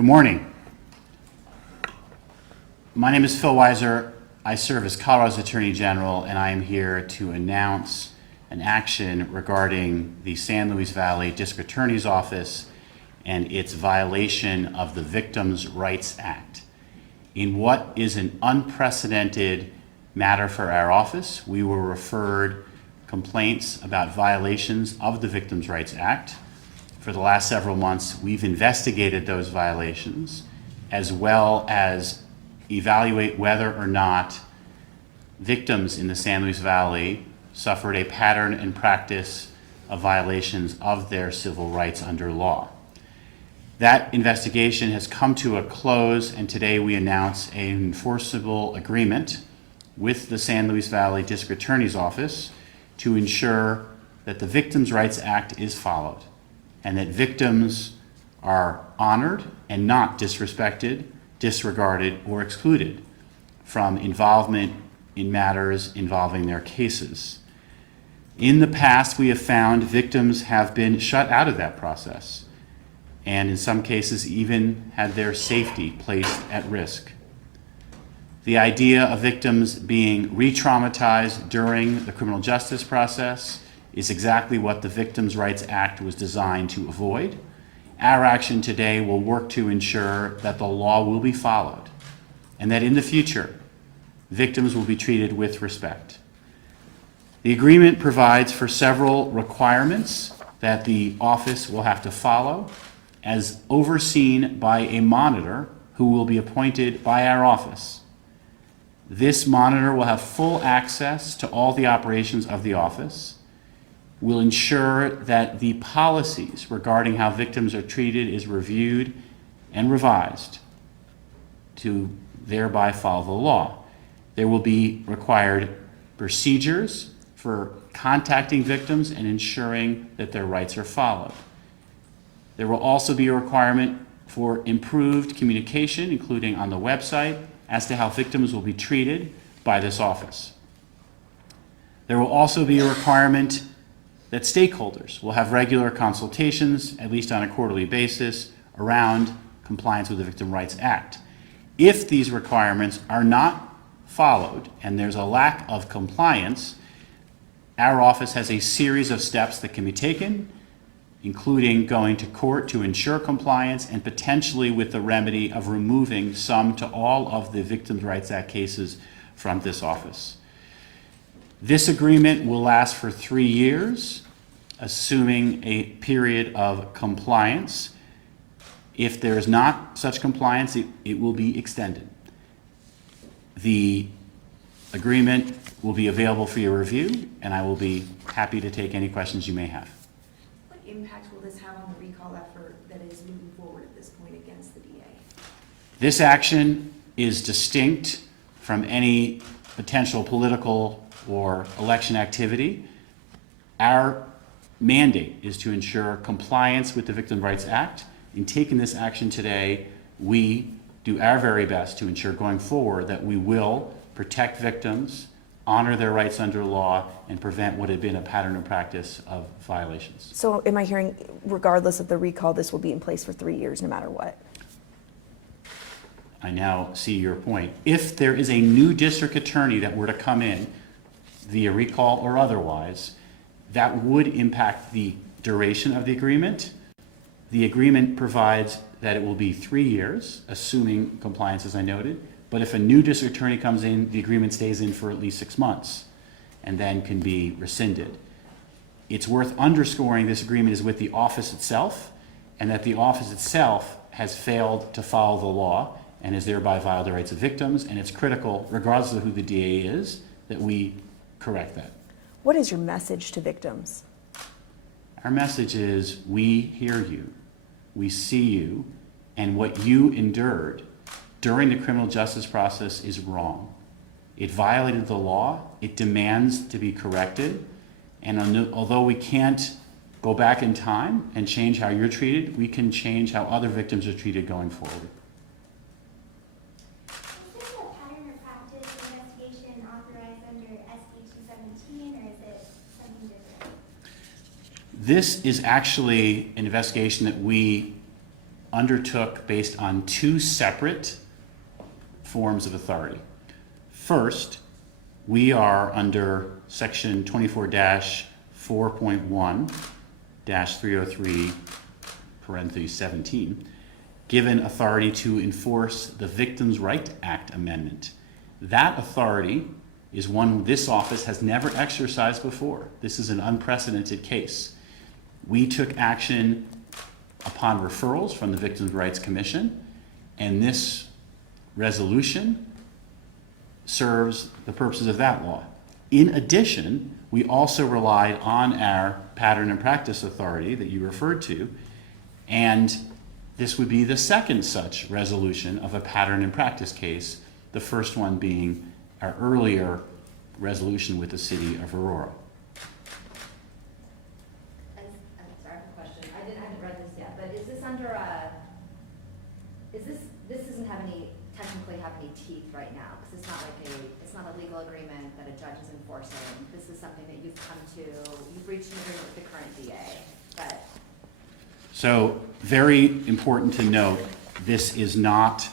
Good morning. My name is Phil Weiser. I serve as Colorado's Attorney General, and I am here to announce an action regarding the San Luis Valley District Attorney's Office and its violation of the Victims' Rights Act. In what is an unprecedented matter for our office, we were referred complaints about violations of the Victims' Rights Act. For the last several months, we've investigated those violations, as well as evaluate whether or not victims in the San Luis Valley suffered a pattern and practice of violations of their civil rights under law. That investigation has come to a close, and today we announce an enforceable agreement with the San Luis Valley District Attorney's Office to ensure that the Victims' Rights Act is followed and that victims are honored and not disrespected, disregarded, or excluded from involvement in matters involving their cases. In the past, we have found victims have been shut out of that process, and in some cases even had their safety placed at risk. The idea of victims being re-traumatized during the criminal justice process is exactly what the Victims' Rights Act was designed to avoid. Our action today will work to ensure that the law will be followed and that in the future, victims will be treated with respect. The agreement provides for several requirements that the office will have to follow, as overseen by a monitor who will be appointed by our office. This monitor will have full access to all the operations of the office, will ensure that the policies regarding how victims are treated is reviewed and revised to thereby follow the law. There will be required procedures for contacting victims and ensuring that their rights are followed. There will also be a requirement for improved communication, including on the website, as to how victims will be treated by this office. There will also be a requirement that stakeholders will have regular consultations, at least on a quarterly basis, around compliance with the Victims' Rights Act. If these requirements are not followed and there's a lack of compliance, our office has a series of steps that can be taken, including going to court to ensure compliance and potentially with the remedy of removing some to all of the Victims' Rights Act cases from this office. This agreement will last for 3 years, assuming a period of compliance. If there is not such compliance, it will be extended. The agreement will be available for your review, and I will be happy to take any questions you may have. What impact will this have on the recall effort that is moving forward at this point against the DA? This action is distinct from any potential political or election activity. Our mandate is to ensure compliance with the Victims' Rights Act. In taking this action today, we do our very best to ensure going forward that we will protect victims, honor their rights under law, and prevent what had been a pattern and practice of violations. So am I hearing, regardless of the recall, this will be in place for 3 years no matter what? I now see your point. If there is a new district attorney that were to come in via recall or otherwise, that would impact the duration of the agreement. The agreement provides that it will be 3 years, assuming compliance, as I noted. But if a new district attorney comes in, the agreement stays in for at least 6 months and then can be rescinded. It's worth underscoring this agreement is with the office itself, and that the office itself has failed to follow the law and has thereby violated the rights of victims, and it's critical, regardless of who the DA is, that we correct that. What is your message to victims? Our message is, we hear you, we see you, and what you endured during the criminal justice process is wrong. It violated the law, it demands to be corrected, and although we can't go back in time and change how you're treated, we can change how other victims are treated going forward. Is this a pattern or practice investigation authorized under SB 217, or is it something different? This is actually an investigation that we undertook based on two separate forms of authority. First, we are under section 24-4.1-303, parentheses 17, given authority to enforce the Victims' Right Act amendment. That authority is one this office has never exercised before. This is an unprecedented case. We took action upon referrals from the Victims' Rights Commission, and this resolution serves the purposes of that law. In addition, we also relied on our pattern and practice authority that you referred to, and this would be the second such resolution of a pattern and practice case, the first one being our earlier resolution with the city of Aurora. I'm sorry, I have a question. I haven't read this yet, but is this under this doesn't technically have any teeth right now, because it's not a legal agreement that a judge is enforcing. This is something that you've reached an agreement with the current DA, but. So, very important to note, this is not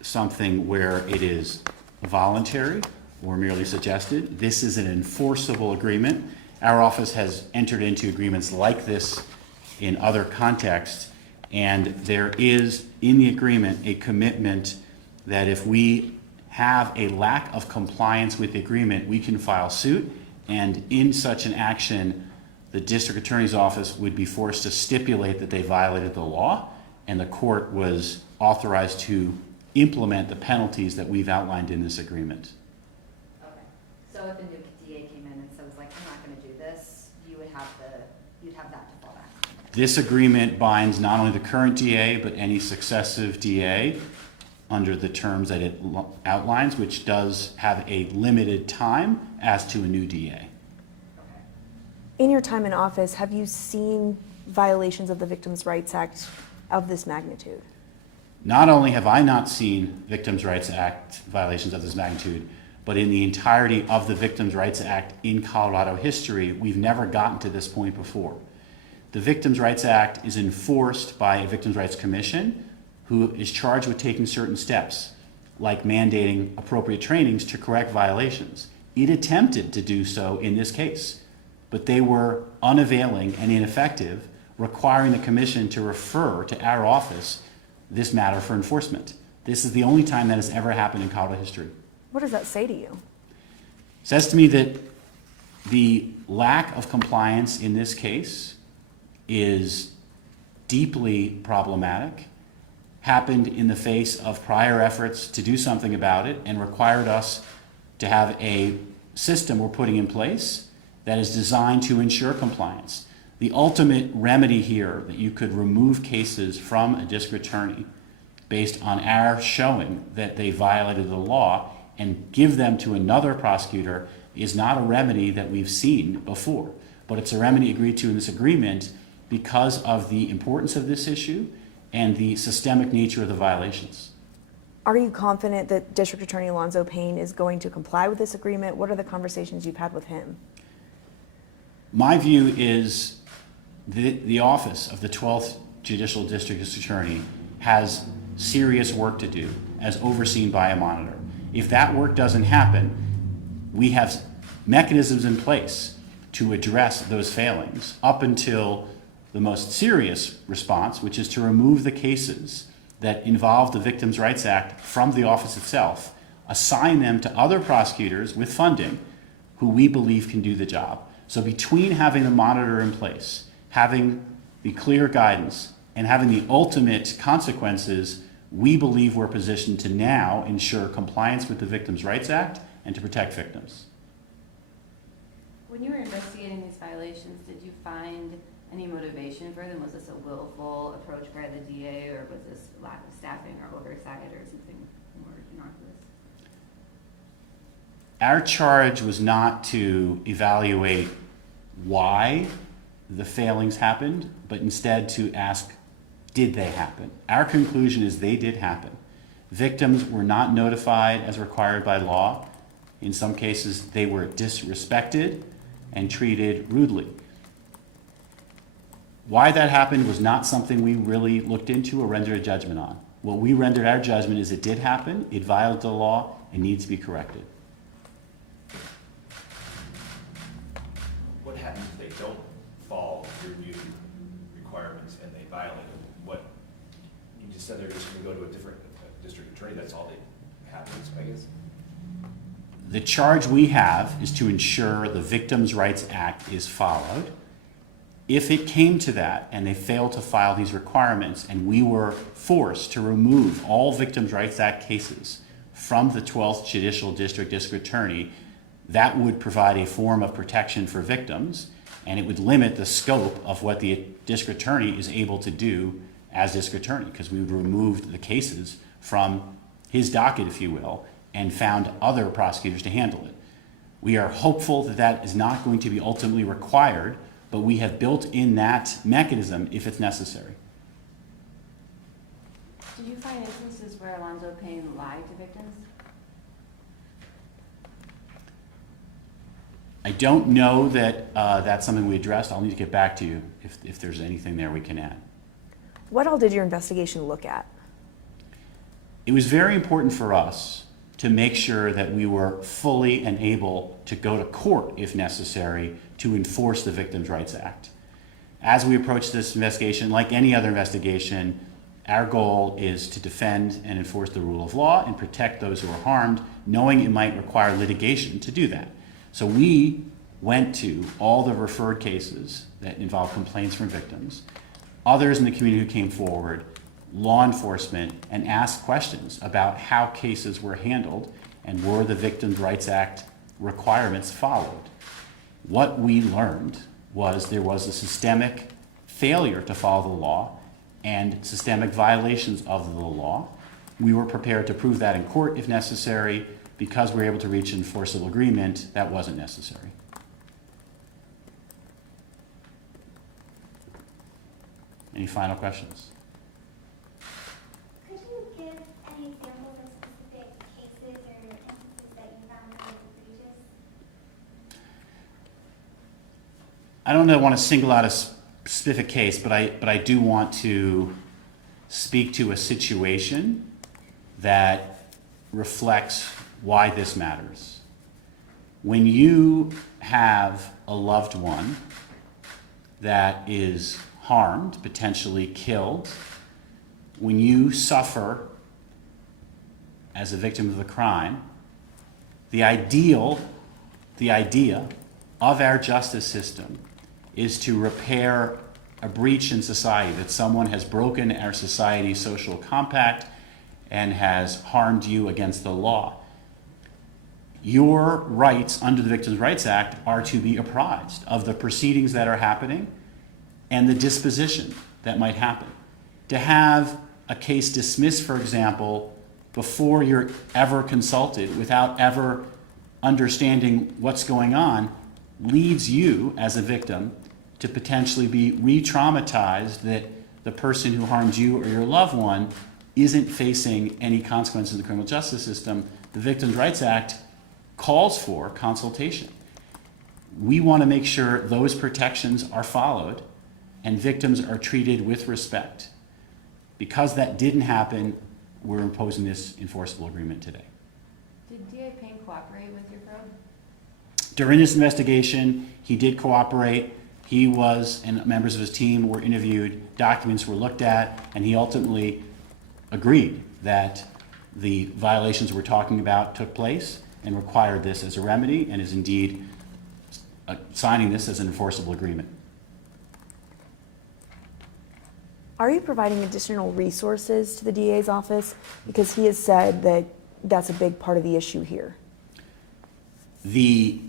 something where it is voluntary or merely suggested. This is an enforceable agreement. Our office has entered into agreements like this in other contexts, and there is in the agreement a commitment that if we have a lack of compliance with the agreement, we can file suit, and in such an action, the district attorney's office would be forced to stipulate that they violated the law, and the court was authorized to implement the penalties that we've outlined in this agreement. Okay. So if a new DA came in and said, like, I'm not gonna do this, you'd have that to fall back. This agreement binds not only the current DA, but any successive DA under the terms that it outlines, which does have a limited time as to a new DA. Okay. In your time in office, have you seen violations of the Victims' Rights Act of this magnitude? Not only have I not seen Victims' Rights Act violations of this magnitude, but in the entirety of the Victims' Rights Act in Colorado history, we've never gotten to this point before. The Victims' Rights Act is enforced by a Victims' Rights Commission who is charged with taking certain steps, like mandating appropriate trainings to correct violations. It attempted to do so in this case, but they were unavailing and ineffective, requiring the commission to refer to our office this matter for enforcement. This is the only time that has ever happened in Colorado history. What does that say to you? It says to me that the lack of compliance in this case is deeply problematic, happened in the face of prior efforts to do something about it, and required us to have a system we're putting in place that is designed to ensure compliance. The ultimate remedy here, that you could remove cases from a district attorney based on our showing that they violated the law and give them to another prosecutor, is not a remedy that we've seen before. But it's a remedy agreed to in this agreement because of the importance of this issue and the systemic nature of the violations. Are you confident that District Attorney Alonzo Payne is going to comply with this agreement? What are the conversations you've had with him? My view is the office of the 12th Judicial District Attorney has serious work to do as overseen by a monitor. If that work doesn't happen, we have mechanisms in place to address those failings up until the most serious response, which is to remove the cases that involve the Victims' Rights Act from the office itself, assign them to other prosecutors with funding who we believe can do the job. So between having the monitor in place, having the clear guidance, and having the ultimate consequences, we believe we're positioned to now ensure compliance with the Victims' Rights Act and to protect victims. When you were investigating these violations, did you find any motivation for them? Was this a willful approach by the DA, or was this lack of staffing or oversight or something more innocuous? Our charge was not to evaluate why the failings happened, but instead to ask, did they happen? Our conclusion is they did happen. Victims were not notified as required by law. In some cases, they were disrespected and treated rudely. Why that happened was not something we really looked into or rendered a judgment on. What we rendered our judgment is it did happen, it violated the law, and needs to be corrected. What happens if they don't follow your new requirements and they violate them? What, you just said they're just gonna go to a different district attorney, that's all that happens, I guess? The charge we have is to ensure the Victims' Rights Act is followed. If it came to that and they failed to file these requirements and we were forced to remove all Victims' Rights Act cases from the 12th Judicial District District Attorney, that would provide a form of protection for victims, and it would limit the scope of what the district attorney is able to do as district attorney, because we would remove the cases from his docket, if you will, and found other prosecutors to handle it. We are hopeful that that is not going to be ultimately required, but we have built in that mechanism if it's necessary. Did you find instances where Alonzo Payne lied to victims? I don't know that that's something we addressed. I'll need to get back to you if there's anything there we can add. What all did your investigation look at? It was very important for us to make sure that we were fully and able to go to court if necessary to enforce the Victims' Rights Act. As we approach this investigation, like any other investigation, our goal is to defend and enforce the rule of law and protect those who are harmed, knowing it might require litigation to do that. So we went to all the referred cases that involve complaints from victims, others in the community who came forward, law enforcement, and asked questions about how cases were handled and were the Victims' Rights Act requirements followed. What we learned was there was a systemic failure to follow the law and systemic violations of the law. We were prepared to prove that in court if necessary. Because we were able to reach an enforceable agreement, that wasn't necessary. Any final questions? Could you give any examples of specific cases or instances that you found that were egregious? I don't know, I want to single out a specific case, but I do want to speak to a situation that reflects why this matters. When you have a loved one that is harmed, potentially killed, when you suffer as a victim of a crime, the idea of our justice system is to repair a breach in society, that someone has broken our society's social compact and has harmed you against the law. Your rights under the Victims' Rights Act are to be apprised of the proceedings that are happening and the disposition that might happen. To have a case dismissed, for example, before you're ever consulted, without ever understanding what's going on, leads you as a victim to potentially be re-traumatized that the person who harmed you or your loved one isn't facing any consequences in the criminal justice system. The Victims' Rights Act calls for consultation. We want to make sure those protections are followed and victims are treated with respect. Because that didn't happen, we're imposing this enforceable agreement today. Did DA Payne cooperate with your probe? During this investigation, he did cooperate. He was, and members of his team were interviewed, documents were looked at, and he ultimately agreed that the violations we're talking about took place and required this as a remedy, and is indeed signing this as an enforceable agreement. Are you providing additional resources to the DA's office? Because he has said that that's a big part of the issue here. The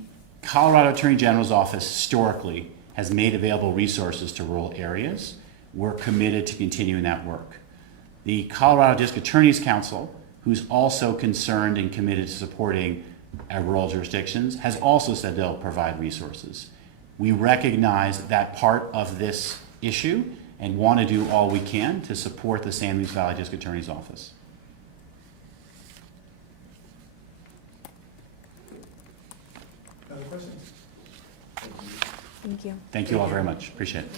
Colorado Attorney General's office historically has made available resources to rural areas. We're committed to continuing that work. The Colorado District Attorney's Council, who's also concerned and committed to supporting our rural jurisdictions, has also said they'll provide resources. We recognize that part of this issue and want to do all we can to support the San Luis Valley District Attorney's Office. Other questions? Thank you. Thank you. Thank you all very much. Appreciate it.